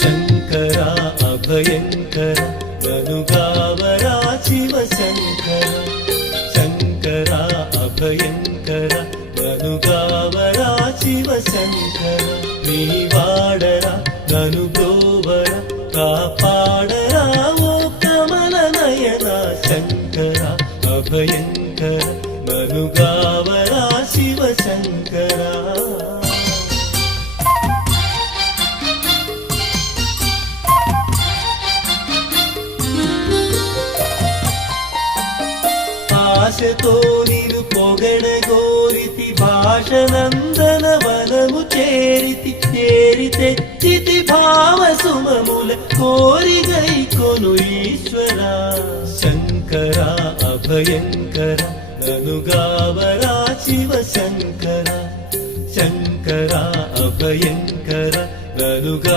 శంకర అభయంకర ననుగావరా శివ శంకర శంకర అభయంకర ననుగావరా శివ శంకర నీ వాడరా నను బ్రోవర కాపాడరా ఓ కమల నయన శంకర అభయంకర ననుగావరా శివ శంకర ఆశతో నిను పొగడగోరితి భాషనందన వనము చేరి తెచ్చితి భావ సుమముల కోరిగై కొను ఈశ్వర శంకర అభయంకర ననుగావరా శివ శంకర శంకర అభయంకర ననుగా